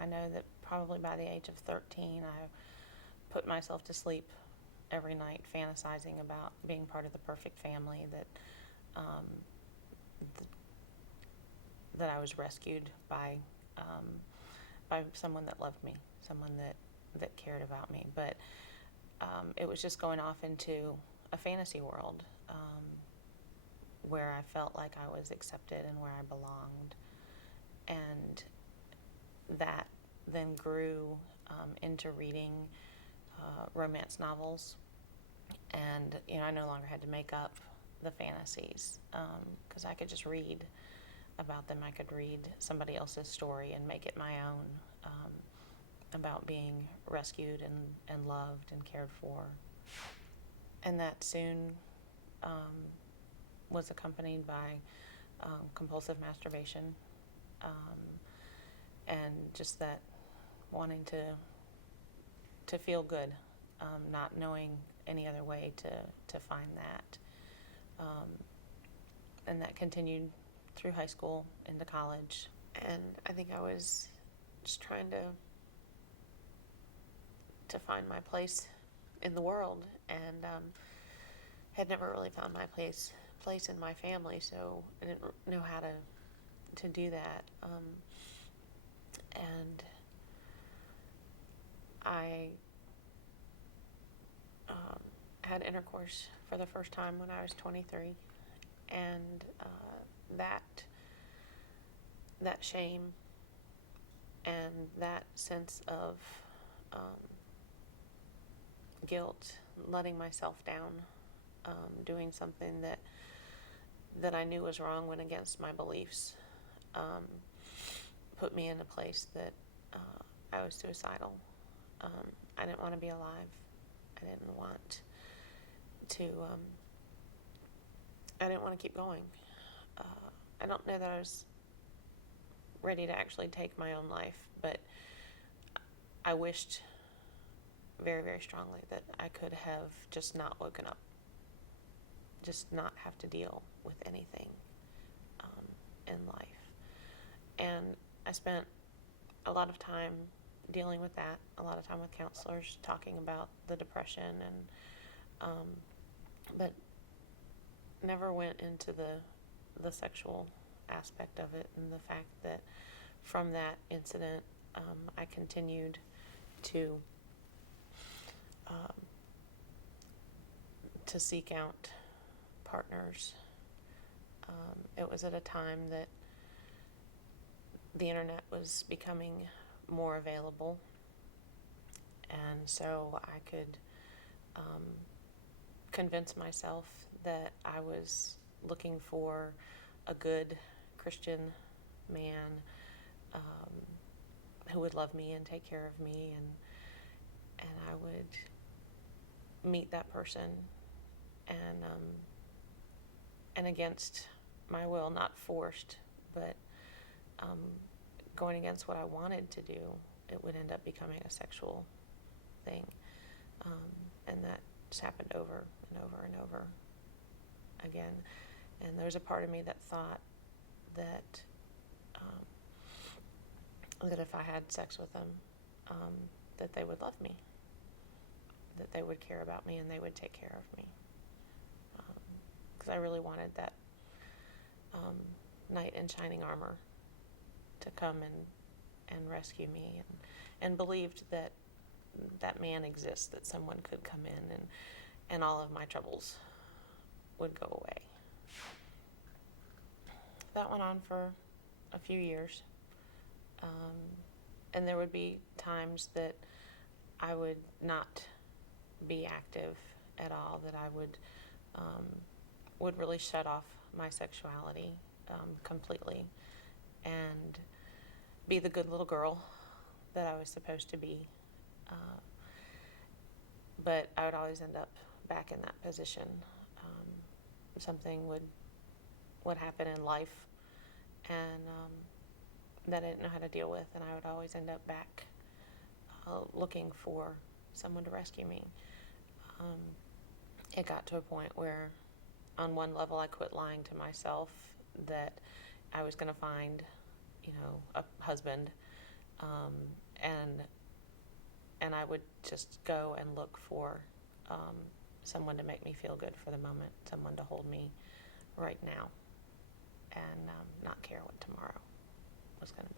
I know that probably by the age of 13, I put myself to sleep every night fantasizing about being part of the perfect family, um, that I was rescued by someone that loved me, someone that cared about me. But it was just going off into a fantasy world, where I felt like I was accepted and where I belonged. And that then grew into reading romance novels. And, I no longer had to make up the fantasies, because I could just read about them. I could read somebody else's story and make it my own, about being rescued and loved and cared for. And that soon was accompanied by compulsive masturbation, and just that wanting to feel good, not knowing any other way to find that. And that continued through high school into college. And I think I was just trying to find my place in the world, and had never really found my place in my family, so I didn't know how to do that. And I had intercourse for the first time when I was 23, and that shame and that sense of guilt, letting myself down, doing something that I knew was wrong, went against my beliefs, put me in a place that I was suicidal. I didn't want to be alive. I didn't want to. I didn't want to keep going. I don't know that I was ready to actually take my own life, but I wished very, very strongly that I could have just not woken up, just not have to deal with anything in life. And I spent a lot of time dealing with that, a lot of time with counselors talking about the depression, and but never went into the sexual aspect of it, and the fact that from that incident I continued to seek out partners. It was at a time that the internet was becoming more available, and so I could convince myself that I was looking for a good Christian man who would love me and take care of me, and I would meet that person, and against my will, not forced, but going against what I wanted to do, it would end up becoming a sexual thing. And that just happened over and over and over again. And there's a part of me that thought that that if I had sex with them, that they would love me, that they would care about me, and they would take care of me. Because I really wanted that knight in shining armor to come and rescue me, and believed that that man exists, that someone could come in and all of my troubles would go away. That went on for a few years. And there would be times that I would not be active at all, that I would really shut off my sexuality completely, and be the good little girl that I was supposed to be. But I would always end up back in that position. Something would happen in life, and that I didn't know how to deal with, and I would always end up back looking for someone to rescue me. It got to a point where, on one level, I quit lying to myself that I was going to find, a husband um, and and I would just go and look for someone to make me feel good for the moment, someone to hold me right now, and not care what tomorrow was going to